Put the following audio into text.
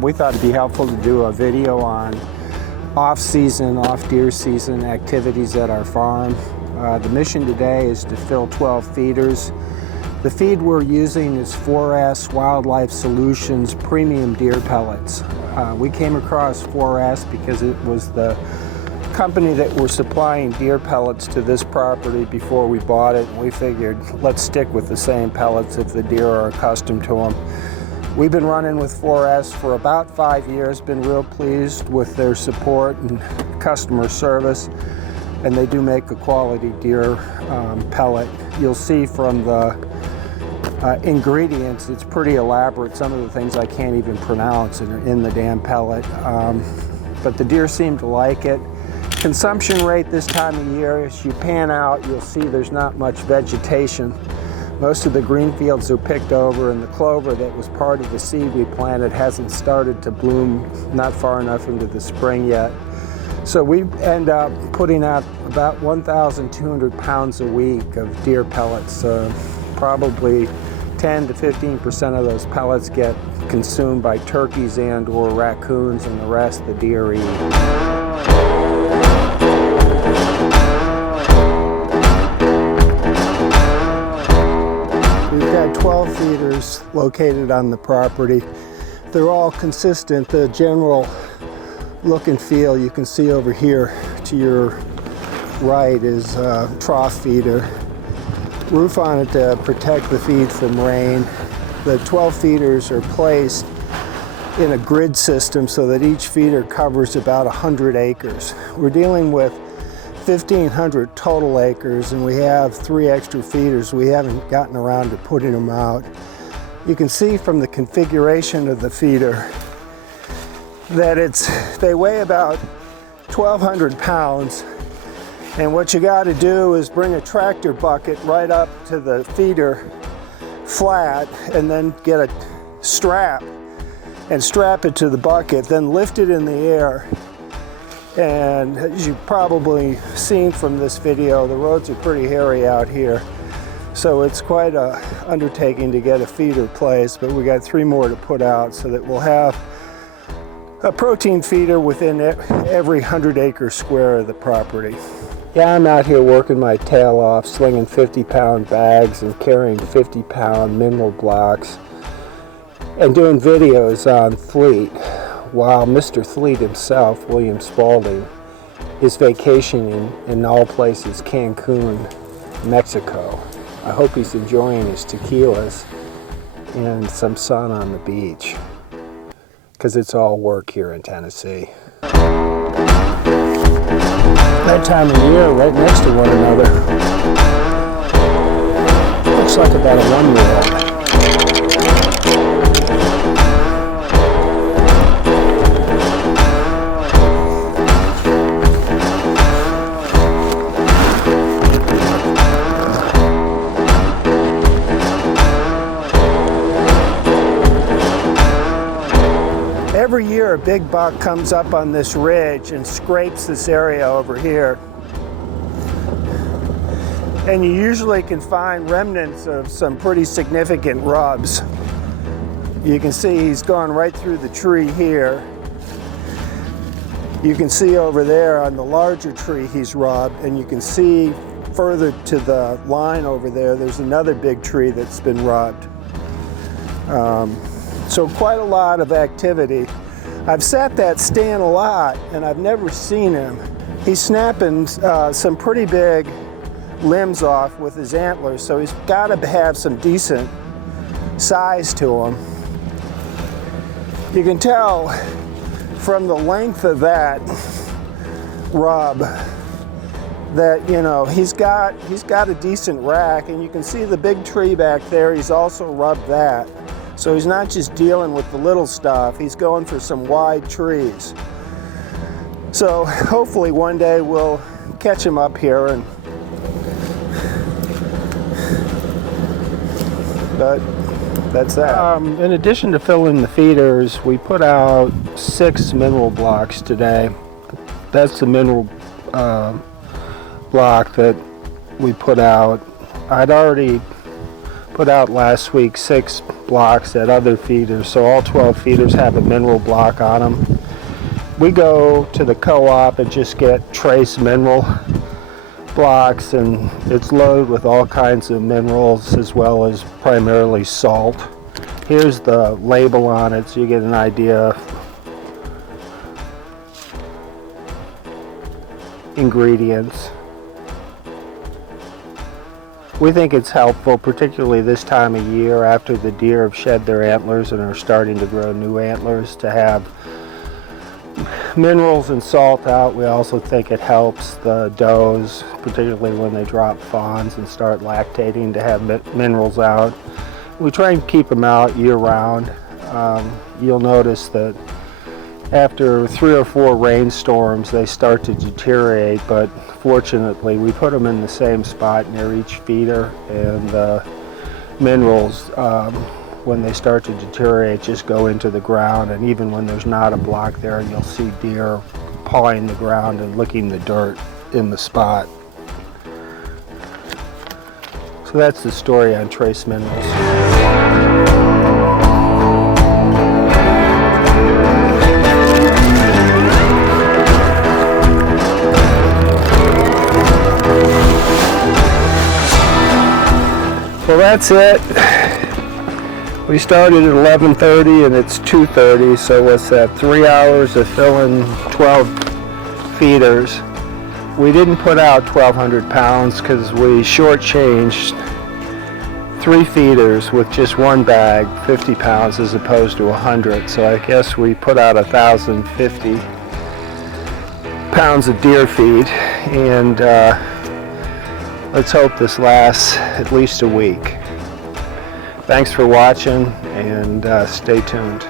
We thought it'd be helpful to do a video on off-season, off-deer season activities at our farm. The mission today is to fill 12 feeders. The feed we're using is 4S Wildlife Solutions premium deer pellets. We came across 4S because it was the company that were supplying deer pellets to this property before we bought it, and we figured let's stick with the same pellets if the deer are accustomed to them. We've been running with 4S for about 5 years, been real pleased with their support and customer service, and they do make a quality deer pellet. You'll see from the ingredients, it's pretty elaborate. Some of the things I can't even pronounce are in the damn pellet, but the deer seem to like it. Consumption rate this time of year, as you pan out, you'll see there's not much vegetation. Most of the green fields are picked over, and the clover that was part of the seed we planted hasn't started to bloom, not far enough into the spring yet. So we end up putting out about 1,200 pounds a week of deer pellets. Probably 10 to 15% of those pellets get consumed by turkeys and or raccoons, and the rest the deer eat. We've got 12 feeders located on the property. They're all consistent. The general look and feel you can see over here to your right is a trough feeder. Roof on it to protect the feed from rain. The 12 feeders are placed in a grid system so that each feeder covers about 100 acres. We're dealing with 1,500 total acres, and we have 3 extra feeders. We haven't gotten around to putting them out. You can see from the configuration of the feeder that they weigh about 1,200 pounds, and what you got to do is bring a tractor bucket right up to the feeder flat and then get a strap and strap it to the bucket, then lift it in the air. And as you've probably seen from this video, the roads are pretty hairy out here. So it's quite an undertaking to get a feeder placed, but we got 3 more to put out so that we'll have a protein feeder within every 100-acre square of the property. Yeah, I'm out here working my tail off, slinging 50-pound bags and carrying 50-pound mineral blocks and doing videos on Fleet, while Mr. Fleet himself, William Spaulding, is vacationing in all places Cancun, Mexico. I hope he's enjoying his tequilas and some sun on the beach, because it's all work here in Tennessee. That time of year, right next to one another. Looks like about a 1-year-old. Every year a big buck comes up on this ridge and scrapes this area over here. And you usually can find remnants of some pretty significant rubs. You can see he's gone right through the tree here. You can see over there on the larger tree he's rubbed, and you can see further to the line over there, there's another big tree that's been rubbed. So quite a lot of activity. I've sat that stand a lot, and I've never seen him. He's snapping some pretty big limbs off with his antlers, so he's got to have some decent size to him. You can tell from the length of that rub that, you know, he's got a decent rack, and you can see the big tree back there. He's also rubbed that. So he's not just dealing with the little stuff, he's going for some wide trees. So hopefully one day we'll catch him up here, but that's that. In addition to filling the feeders, we put out 6 mineral blocks today. That's the mineral block that we put out. I'd already Put out last week 6 blocks at other feeders, so all 12 feeders have a mineral block on them. We go to the co-op and just get trace mineral blocks, and it's loaded with all kinds of minerals as well as primarily salt. Here's the label on it so you get an idea of ingredients. We think it's helpful, particularly this time of year after the deer have shed their antlers and are starting to grow new antlers, to have minerals and salt out. We also think it helps the does, particularly when they drop fawns and start lactating, to have minerals out. We try and keep them out year round. You'll notice that after 3 or 4 rainstorms they start to deteriorate, but fortunately we put them in the same spot near each feeder, and the minerals, when they start to deteriorate, just go into the ground, and even when there's not a block there, you'll see deer pawing the ground and licking the dirt in the spot. So that's the story on trace minerals. Well, that's it. We started at 11:30 and it's 2:30, so what's that? 3 hours of filling 12 feeders. We didn't put out 1,200 pounds because we shortchanged 3 feeders with just 1 bag, 50 pounds as opposed to 100. So I guess we put out 1,050 pounds of deer feed, and let's hope this lasts at least a week. Thanks for watching, and stay tuned.